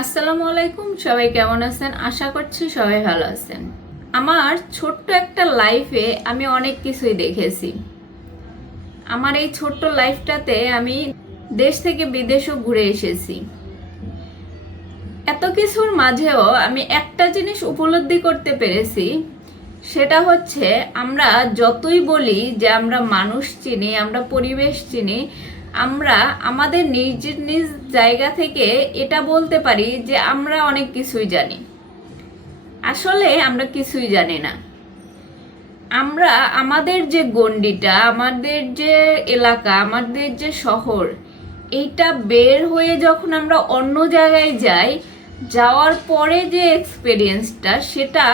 আসসালামু আলাইকুম, সবাই কেমন আছেন? আশা করছি সবাই ভালো আছেন। আমার ছোট্ট একটা লাইফে আমি অনেক কিছুই দেখেছি। আমার এই ছোট্ট লাইফটাতে আমি দেশ থেকে বিদেশও ঘুরে এসেছি। এত কিছুর মাঝেও আমি একটা জিনিস উপলব্ধি করতে পেরেছি, সেটা হচ্ছে আমরা যতই বলি যে আমরা মানুষ চিনি, আমরা পরিবেশ চিনি, আমরা আমাদের নিজ নিজ জায়গা থেকে এটা বলতে পারি যে আমরা অনেক কিছুই জানি। আসলে আমরা কিছুই জানি না। আমরা আমাদের যে গণ্ডিটা, আমাদের যে এলাকা, আমাদের যে শহর, এইটা বের হয়ে যখন আমরা অন্য জায়গায় যাই, যাওয়ার পরে যে এক্সপেরিয়েন্সটা সেটা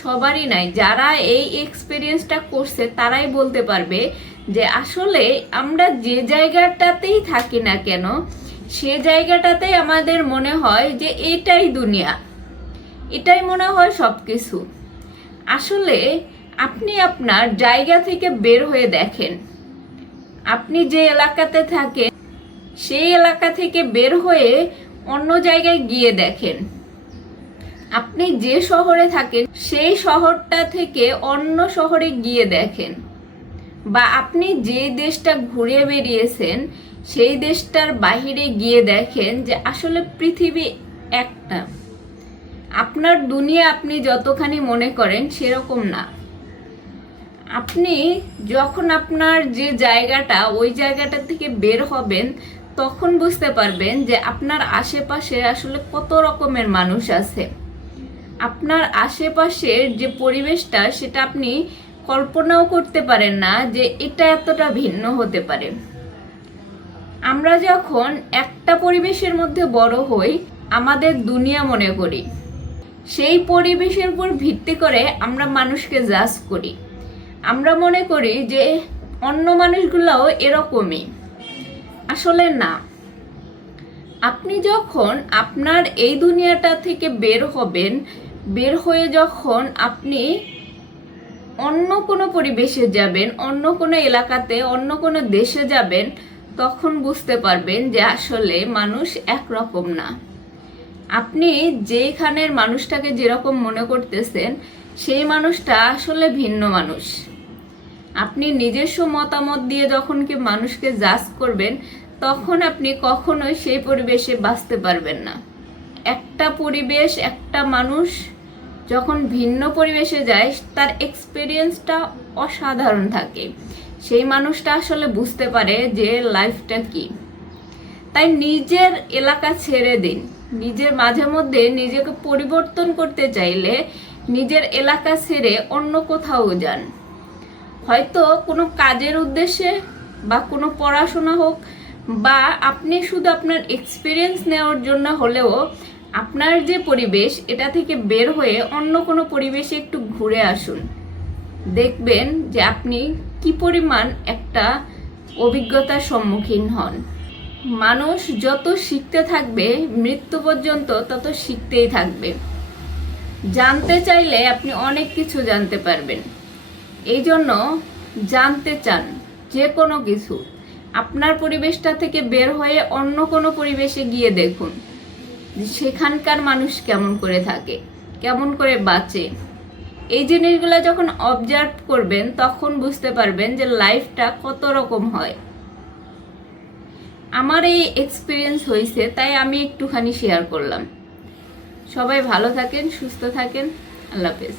সবারই নাই। যারা এই এক্সপেরিয়েন্সটা করছে তারাই বলতে পারবে যে আসলে আমরা যে জায়গাটাতেই থাকি না কেন, সে জায়গাটাতেই আমাদের মনে হয় যে এটাই দুনিয়া, এটাই মনে হয় সব কিছু। আসলে আপনি আপনার জায়গা থেকে বের হয়ে দেখেন, আপনি যে এলাকাতে থাকেন সেই এলাকা থেকে বের হয়ে অন্য জায়গায় গিয়ে দেখেন। আপনি যে শহরে থাকেন সেই শহরটা থেকে অন্য শহরে গিয়ে দেখেন, বা আপনি যে দেশটা ঘুরে বেরিয়েছেন সেই দেশটার বাহিরে গিয়ে দেখেন যে আসলে পৃথিবী একটা। আপনার দুনিয়া আপনি যতখানি মনে করেন সেরকম না। আপনি যখন আপনার যে জায়গাটা, ওই জায়গাটা থেকে বের হবেন, তখন বুঝতে পারবেন যে আপনার আশেপাশে আসলে কত রকমের মানুষ আছে। আপনার আশেপাশের যে পরিবেশটা সেটা আপনি কল্পনাও করতে পারেন না যে এটা এতটা ভিন্ন হতে পারে। আমরা যখন একটা পরিবেশের মধ্যে বড় হই, আমাদের দুনিয়া মনে করি, সেই পরিবেশের উপর ভিত্তি করে আমরা মানুষকে জাজ করি। আমরা মনে করি যে অন্য মানুষগুলোও এরকমই। আসলে না। আপনি যখন আপনার এই দুনিয়াটা থেকে বের হবেন, বের হয়ে যখন আপনি অন্য কোনো পরিবেশে যাবেন, অন্য কোনো এলাকাতে, অন্য কোনো দেশে যাবেন, তখন বুঝতে পারবেন যে আসলে মানুষ একরকম না। আপনি যেখানের মানুষটাকে যেরকম মনে করতেছেন সেই মানুষটা আসলে ভিন্ন মানুষ। আপনি নিজস্ব মতামত দিয়ে যখন কি মানুষকে জাজ করবেন, তখন আপনি কখনোই সেই পরিবেশে বাঁচতে পারবেন না। একটা পরিবেশ, একটা মানুষ যখন ভিন্ন পরিবেশে যায়, তার এক্সপিরিয়েন্সটা অসাধারণ থাকে। সেই মানুষটা আসলে বুঝতে পারে যে লাইফটা কি। তাই নিজের এলাকা ছেড়ে দিন। নিজের মাঝে মধ্যে নিজেকে পরিবর্তন করতে চাইলে নিজের এলাকা ছেড়ে অন্য কোথাও যান। হয়তো কোনো কাজের উদ্দেশ্যে, বা কোনো পড়াশোনা হোক, বা আপনি শুধু আপনার এক্সপিরিয়েন্স নেওয়ার জন্য হলেও আপনার যে পরিবেশ এটা থেকে বের হয়ে অন্য কোনো পরিবেশে একটু ঘুরে আসুন। দেখবেন যে আপনি কি পরিমাণ একটা অভিজ্ঞতার সম্মুখীন হন। মানুষ যত শিখতে থাকবে, মৃত্যু পর্যন্ত তত শিখতেই থাকবে। জানতে চাইলে আপনি অনেক কিছু জানতে পারবেন। এই জন্য জানতে চান যে কোনো কিছু, আপনার পরিবেশটা থেকে বের হয়ে অন্য কোনো পরিবেশে গিয়ে দেখুন সেখানকার মানুষ কেমন করে থাকে, কেমন করে বাঁচে। এই জিনিসগুলো যখন অবজার্ভ করবেন তখন বুঝতে পারবেন যে লাইফটা কত রকম হয়। আমার এই এক্সপিরিয়েন্স হয়েছে, তাই আমি একটুখানি শেয়ার করলাম। সবাই ভালো থাকেন, সুস্থ থাকেন। আল্লাহ হাফেজ।